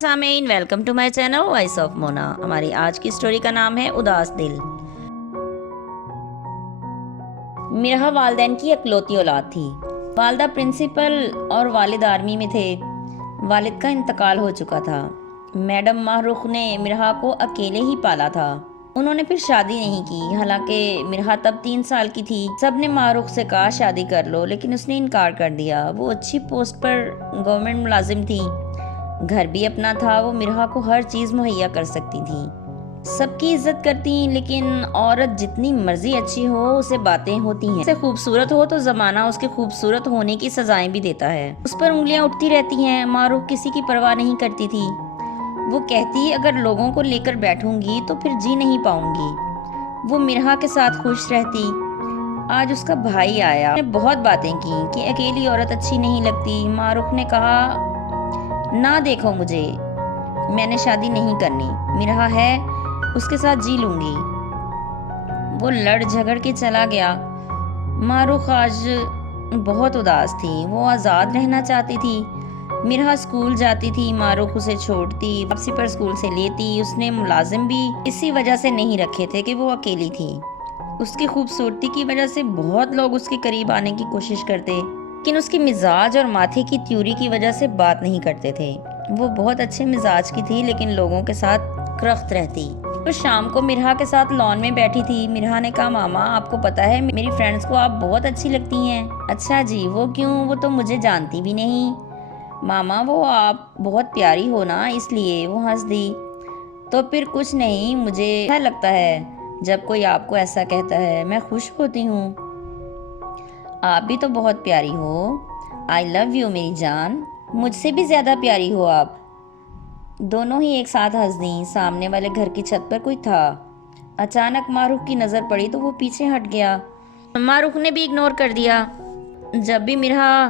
सामीन, welcome to my channel voice of Mona. हमारी आज की स्टोरी का नाम है उदास दिल। मिरहा वालदैन की इकलौती औलाद थी। वालदा प्रिंसिपल और वालिद आर्मी में थे। वालिद का इंतकाल हो चुका था। मैडम माहरुख ने मिरहा को अकेले ही पाला था। उन्होंने फिर शादी नहीं की। हालांकि मिरहा तब 3 साल की थी। सबने माहरुख से कहा शादी कर लो, लेकिन उसने इनकार कर दिया। वो अच्छी पोस्ट पर गवर्नमेंट मुलाजिम थी, घर भी अपना था। वो मिरहा को हर चीज मुहैया कर सकती थी, सबकी इज्जत करती। लेकिन औरत जितनी मर्जी अच्छी हो, उसे बातें होती हैं। उसे खूबसूरत हो तो जमाना उसके खूबसूरत होने की सजाएं भी देता है। उस पर उंगलियां उठती रहती हैं। मारूफ किसी की परवाह नहीं करती थी। वो कहती, अगर लोगों को लेकर बैठूंगी तो फिर जी नहीं पाऊंगी। वो मिरहा के साथ खुश रहती। आज उसका भाई आया, उसने बहुत बातें की कि अकेली औरत अच्छी नहीं लगती। मारूफ ने कहा, ना देखो मुझे, मैंने शादी नहीं करनी। मिरहा है, उसके साथ जी लूंगी। वो लड़ झगड़ के चला गया। मारूख आज बहुत उदास थी। वो आज़ाद रहना चाहती थी। मिरहा स्कूल जाती थी, मारूख उसे छोड़ती, वापसी पर स्कूल से लेती। उसने मुलाजिम भी इसी वजह से नहीं रखे थे कि वो अकेली थी। उसकी खूबसूरती की वजह से बहुत लोग उसके करीब आने की कोशिश करते, लेकिन उसकी मिजाज और माथे की त्यूरी की वजह से बात नहीं करते थे। वो बहुत अच्छे मिजाज की थी, लेकिन लोगों के साथ करख्त रहती। तो शाम को मिरहा के साथ लॉन में बैठी थी। मिरहा ने कहा, मामा आपको पता है मेरी फ्रेंड्स को आप बहुत अच्छी लगती हैं। अच्छा जी, वो क्यों? वो तो मुझे जानती भी नहीं। मामा वो आप बहुत प्यारी हो ना, इसलिए। वो हंस दी। तो फिर कुछ नहीं, मुझे अच्छा लगता है जब कोई आपको ऐसा कहता है। मैं खुश होती हूँ। आप भी तो बहुत प्यारी हो। आई लव यू मेरी जान। मुझसे भी ज्यादा प्यारी हो आप। दोनों ही एक साथ हंस दी। सामने वाले घर की छत पर कोई था। अचानक मारूफ की नजर पड़ी तो वो पीछे हट गया। मारूफ ने भी इग्नोर कर दिया। जब भी मिरहा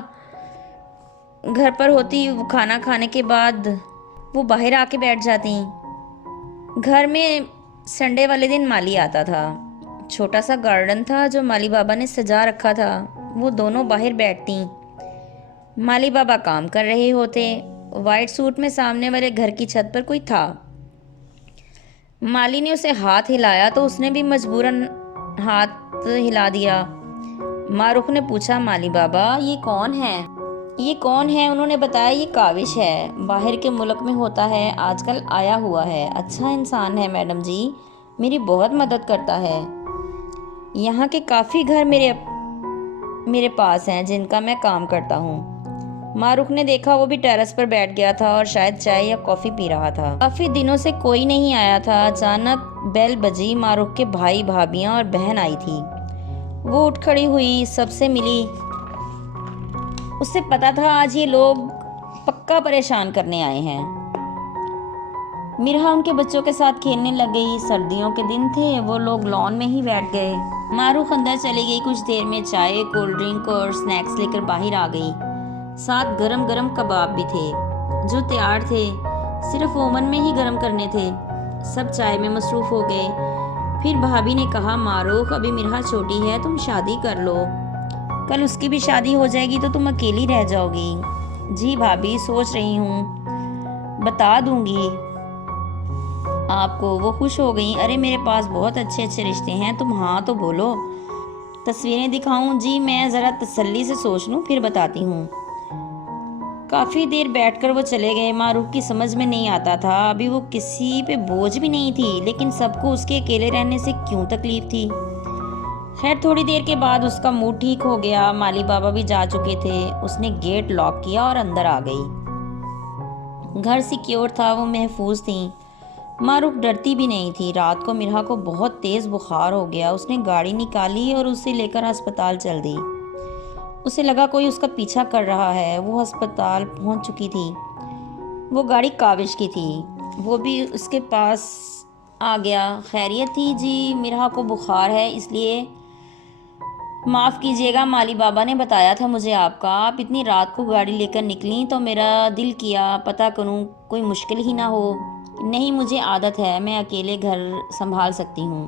घर पर होती, वो खाना खाने के बाद वो बाहर आके बैठ जाती। घर में संडे वाले दिन माली आता था। छोटा सा गार्डन था जो माली बाबा ने सजा रखा था। वो दोनों बाहर बैठती। माली बाबा काम कर रहे होते। वाइट सूट में सामने वाले घर की छत पर कोई था। माली ने उसे हाथ हिलाया तो उसने भी मजबूरन हाथ हिला दिया। मारूफ ने पूछा, माली बाबा ये कौन है? ये कौन है? उन्होंने बताया, ये काविश है, बाहर के मुल्क में होता है, आजकल आया हुआ है। अच्छा इंसान है मैडम जी, मेरी बहुत मदद करता है। यहाँ के काफ़ी घर मेरे पास हैं जिनका मैं काम करता हूँ। मारूफ ने देखा, वो भी टेरेस पर बैठ गया था और शायद चाय या कॉफी पी रहा था। काफी दिनों से कोई नहीं आया था। अचानक बेल बजी। मारूफ के भाई भाभियां और बहन आई थी। वो उठ खड़ी हुई, सबसे मिली। उसे पता था आज ये लोग पक्का परेशान करने आए हैं। मिरहा उनके बच्चों के साथ खेलने लग गई। सर्दियों के दिन थे। वो लोग लॉन में ही बैठ गए। मारूफ अंदर चली गई। कुछ देर में चाय, कोल्ड ड्रिंक और स्नैक्स लेकर बाहर आ गई। साथ गरम गरम कबाब भी थे जो तैयार थे, सिर्फ ओवन में ही गरम करने थे। सब चाय में मसरूफ हो गए। फिर भाभी ने कहा, मारूफ अभी मिरहा छोटी है, तुम शादी कर लो, कल उसकी भी शादी हो जाएगी तो तुम अकेली रह जाओगी। जी भाभी, सोच रही हूँ, बता दूंगी आपको। वो खुश हो गई। अरे मेरे पास बहुत अच्छे अच्छे रिश्ते हैं, तुम हाँ तो बोलो। तस्वीरें दिखाऊं? जी मैं ज़रा तसल्ली से सोच लूं फिर बताती हूँ। काफ़ी देर बैठकर वो चले गए। मारूफ की समझ में नहीं आता था, अभी वो किसी पे बोझ भी नहीं थी, लेकिन सबको उसके अकेले रहने से क्यों तकलीफ थी। खैर थोड़ी देर के बाद उसका मूड ठीक हो गया। माली बाबा भी जा चुके थे। उसने गेट लॉक किया और अंदर आ गई। घर सिक्योर था, वो महफूज थी। मारूफ डरती भी नहीं थी। रात को मिरहा को बहुत तेज बुखार हो गया। उसने गाड़ी निकाली और उसे लेकर अस्पताल चल दी। उसे लगा कोई उसका पीछा कर रहा है। वो अस्पताल पहुंच चुकी थी। वो गाड़ी काविश की थी। वो भी उसके पास आ गया। खैरियत थी जी, मिरहा को बुखार है, इसलिए माफ़ कीजिएगा, माली बाबा ने बताया था मुझे आपका। आप इतनी रात को गाड़ी लेकर निकली तो मेरा दिल किया पता करूं कोई मुश्किल ही ना हो। नहीं, मुझे आदत है, मैं अकेले घर संभाल सकती हूँ।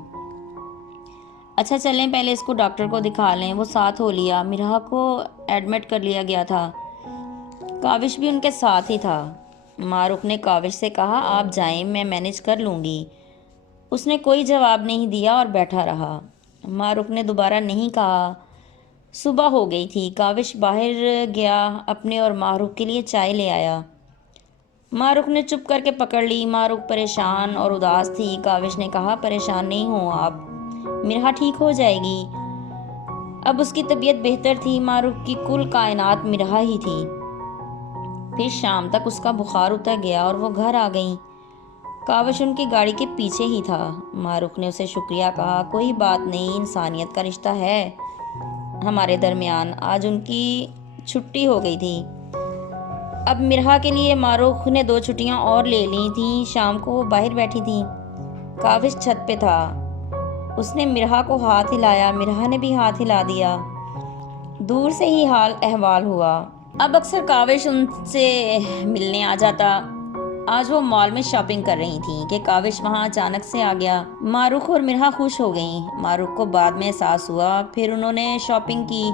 अच्छा चलें, पहले इसको डॉक्टर को दिखा लें। वो साथ हो लिया। मिरहा को एडमिट कर लिया गया था। काविश भी उनके साथ ही था। मारूख ने काविश से कहा, आप जाएं, मैं मैनेज कर लूँगी। उसने कोई जवाब नहीं दिया और बैठा रहा। मारूख ने दोबारा नहीं कहा। सुबह हो गई थी। काविश बाहर गया, अपने और मारूख के लिए चाय ले आया। मारूख ने चुप करके पकड़ ली। मारूख परेशान और उदास थी। काविश ने कहा, परेशान नहीं हो आप, मिरहा ठीक हो जाएगी। अब उसकी तबीयत बेहतर थी। मारूख की कुल कायनात मिरहा ही थी। फिर शाम तक उसका बुखार उतर गया और वो घर आ गई। काविश उनकी गाड़ी के पीछे ही था। मारूख ने उसे शुक्रिया कहा, कोई बात नहीं, इंसानियत का रिश्ता है हमारे दरमियान। आज उनकी छुट्टी हो गई थी। अब मिरहा के लिए मारूख ने 2 छुट्टियां और ले ली थी। शाम को वो बाहर बैठी थी। काविश छत पे था। उसने मिरहा को हाथ हिलाया। मिरहा ने भी हाथ हिला दिया। दूर से ही हाल अहवाल हुआ। अब अक्सर काविश उनसे मिलने आ जाता। आज वो मॉल में शॉपिंग कर रही थी कि काविश वहां अचानक से आ गया। मारूख और मिरहा खुश हो गईं। मारूख को बाद में एहसास हुआ। फिर उन्होंने शॉपिंग की।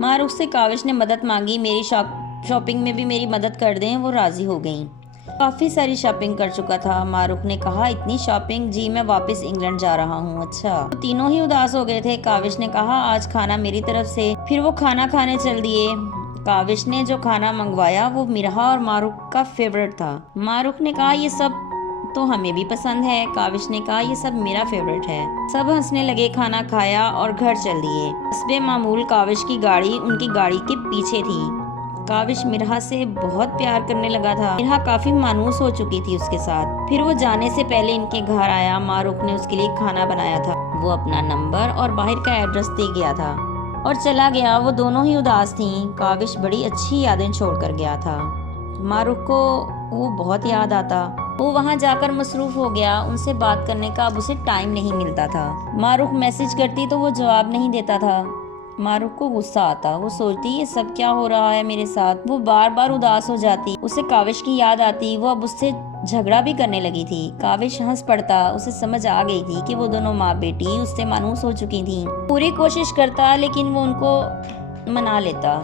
मारूख से काविश ने मदद मांगी, मेरी शॉपिंग में भी मेरी मदद कर दें। वो राजी हो गई। काफ़ी सारी शॉपिंग कर चुका था। मारूख ने कहा, इतनी शॉपिंग? जी मैं वापस इंग्लैंड जा रहा हूँ। अच्छा। तो तीनों ही उदास हो गए थे। काविश ने कहा, आज खाना मेरी तरफ से। फिर वो खाना खाने चल दिए। काविश ने जो खाना मंगवाया वो मिरहा और मारूख का फेवरेट था। मारूख ने कहा, ये सब तो हमें भी पसंद है। काविश ने कहा, ये सब मेरा फेवरेट है। सब हंसने लगे, खाना खाया और घर चल दिए। हस्बे मामूल काविश की गाड़ी उनकी गाड़ी के पीछे थी। काविश मिरहा से बहुत प्यार करने लगा था। मिरहा काफी मानूस हो चुकी थी उसके साथ। फिर वो जाने से पहले इनके घर आया। मारूख ने उसके लिए खाना बनाया था। वो अपना नंबर और बाहर का एड्रेस दे गया था और चला गया। वो दोनों ही उदास थीं। काविश बड़ी अच्छी यादें छोड़कर गया था। मारूख को वो बहुत याद आता। वो वहाँ जाकर मसरूफ हो गया। उनसे बात करने का अब उसे टाइम नहीं मिलता था। मारूख मैसेज करती तो वो जवाब नहीं देता था। मारूख को गुस्सा आता। वो सोचती, ये सब क्या हो रहा है मेरे साथ। वो बार बार उदास हो जाती। उसे काविश की याद आती। वो अब उससे झगड़ा भी करने लगी थी। काविश हंस पड़ता। उसे समझ आ गई थी कि वो दोनों माँ बेटी उससे मानूस हो चुकी थी। पूरी कोशिश करता लेकिन वो उनको मना लेता।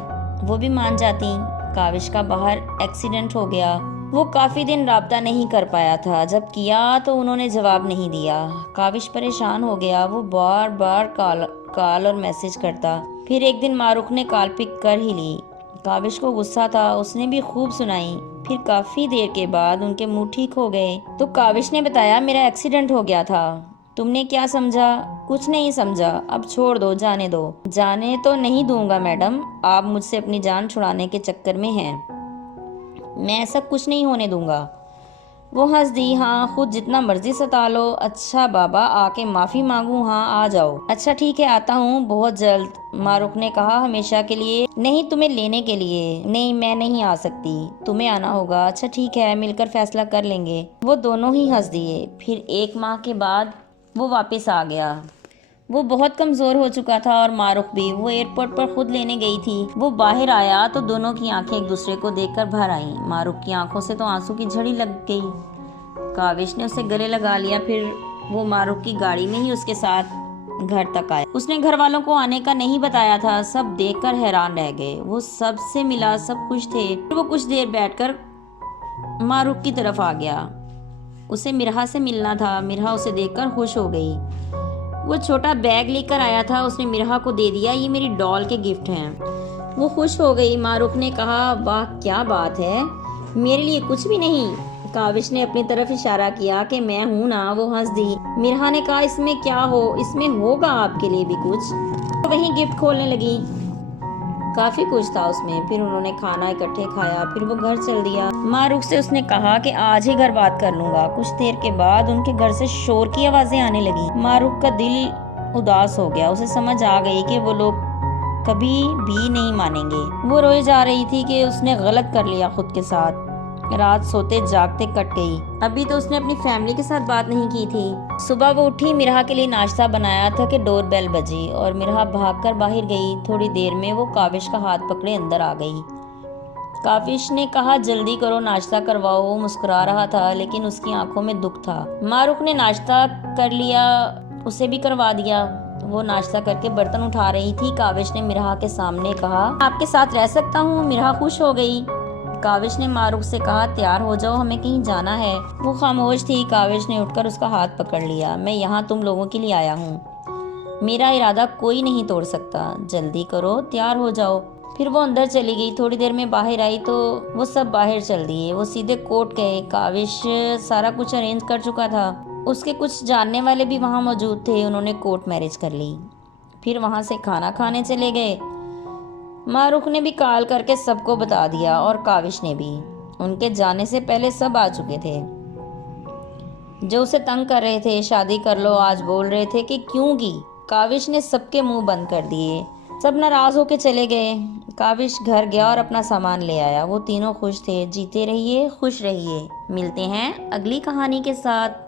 वो भी मान जाती। काविश का बाहर एक्सीडेंट हो गया। वो काफी दिन राब्ता नहीं कर पाया था। जब किया तो उन्होंने जवाब नहीं दिया। काविश परेशान हो गया। वो बार बार कॉल और मैसेज करता। फिर एक दिन मारूख ने कॉल पिक कर ही ली। काविश को गुस्सा था। उसने भी खूब सुनाई। फिर काफी देर के बाद उनके मुंह ठीक हो गए तो काविश ने बताया, मेरा एक्सीडेंट हो गया था। तुमने क्या समझा? कुछ नहीं समझा। अब छोड़ दो, जाने दो। जाने तो नहीं दूंगा मैडम, आप मुझसे अपनी जान छुड़ाने के चक्कर में हैं। मैं ऐसा कुछ नहीं होने दूंगा। वो हंस दी। हाँ, खुद जितना मर्जी सता लो। अच्छा बाबा, आके माफी मांगू? हाँ आ जाओ। अच्छा ठीक है, आता हूँ बहुत जल्द। मारूख ने कहा, हमेशा के लिए नहीं, तुम्हें लेने के लिए। नहीं, मैं नहीं आ सकती, तुम्हें आना होगा। अच्छा ठीक है, मिलकर फैसला कर लेंगे। वो दोनों ही हंस दिए। फिर 1 माह के बाद वो वापस आ गया। वो बहुत कमज़ोर हो चुका था और मारूख भी। वो एयरपोर्ट पर खुद लेने गई थी। वो बाहर आया तो दोनों की आंखें एक दूसरे को देखकर भर आईं। मारूख की आंखों से तो आंसू की झड़ी लग गई। काविश ने उसे गले लगा लिया। फिर वो मारूख की गाड़ी में ही उसके साथ घर तक आया। उसने घर वालों को आने का नहीं बताया था। सब देखकर हैरान रह गए। वो सबसे मिला, सब खुश थे। फिर वो कुछ देर बैठकर मारूख की तरफ आ गया। उसे मिरहा से मिलना था। मिरहा उसे देखकर खुश हो गई। वो छोटा बैग लेकर आया था। उसने मिरहा को दे दिया। ये मेरी डॉल के गिफ्ट हैं। वो खुश हो गई। मारूख ने कहा, वाह क्या बात है, मेरे लिए कुछ भी नहीं? काविश ने अपनी तरफ इशारा किया कि मैं हूं ना। वो हंस दी। मिरहा ने कहा, इसमें क्या हो, इसमें होगा आपके लिए भी कुछ। तो वही गिफ्ट खोलने लगी। काफी कुछ था उसमें। फिर उन्होंने खाना इकट्ठे खाया। फिर वो घर चल दिया। मारूख से उसने कहा कि आज ही घर बात कर लूंगा। कुछ देर के बाद उनके घर से शोर की आवाजें आने लगी। मारूख का दिल उदास हो गया। उसे समझ आ गई कि वो लोग कभी भी नहीं मानेंगे। वो रोए जा रही थी कि उसने गलत कर लिया खुद के साथ। रात सोते जागते कट गई। अभी तो उसने अपनी फैमिली के साथ बात नहीं की थी। सुबह वो उठी, मिरहा के लिए नाश्ता बनाया था कि डोर बेल बजी और मिरहा भागकर बाहर गई। थोड़ी देर में वो काविश का हाथ पकड़े अंदर आ गई। काविश ने कहा, जल्दी करो, नाश्ता करवाओ। वो मुस्कुरा रहा था लेकिन उसकी आंखों में दुख था। मारूख ने नाश्ता कर लिया, उसे भी करवा दिया। वो नाश्ता करके बर्तन उठा रही थी। काविश ने मिरहा के सामने कहा, आपके साथ रह सकता हूँ? मिरहा खुश हो गई। काविश ने मारूख से कहा, तैयार हो जाओ, हमें कहीं जाना है। वो खामोश थी। काविश ने उठकर उसका हाथ पकड़ लिया। मैं यहाँ तुम लोगों के लिए आया हूँ। मेरा इरादा कोई नहीं तोड़ सकता। जल्दी करो, तैयार हो जाओ। फिर वो अंदर चली गई। थोड़ी देर में बाहर आई तो वो सब बाहर चल दिए। वो सीधे कोर्ट गए। काविश सारा कुछ अरेंज कर चुका था। उसके कुछ जानने वाले भी वहाँ मौजूद थे। उन्होंने कोर्ट मैरिज कर ली। फिर वहाँ से खाना खाने चले गए। मारूख ने भी कॉल करके सबको बता दिया और काविश ने भी। उनके जाने से पहले सब आ चुके थे जो उसे तंग कर रहे थे। शादी कर लो आज बोल रहे थे कि क्यों की। काविश ने सबके मुंह बंद कर दिए। सब नाराज होके चले गए। काविश घर गया और अपना सामान ले आया। वो तीनों खुश थे। जीते रहिए, खुश रहिए। मिलते हैं अगली कहानी के साथ।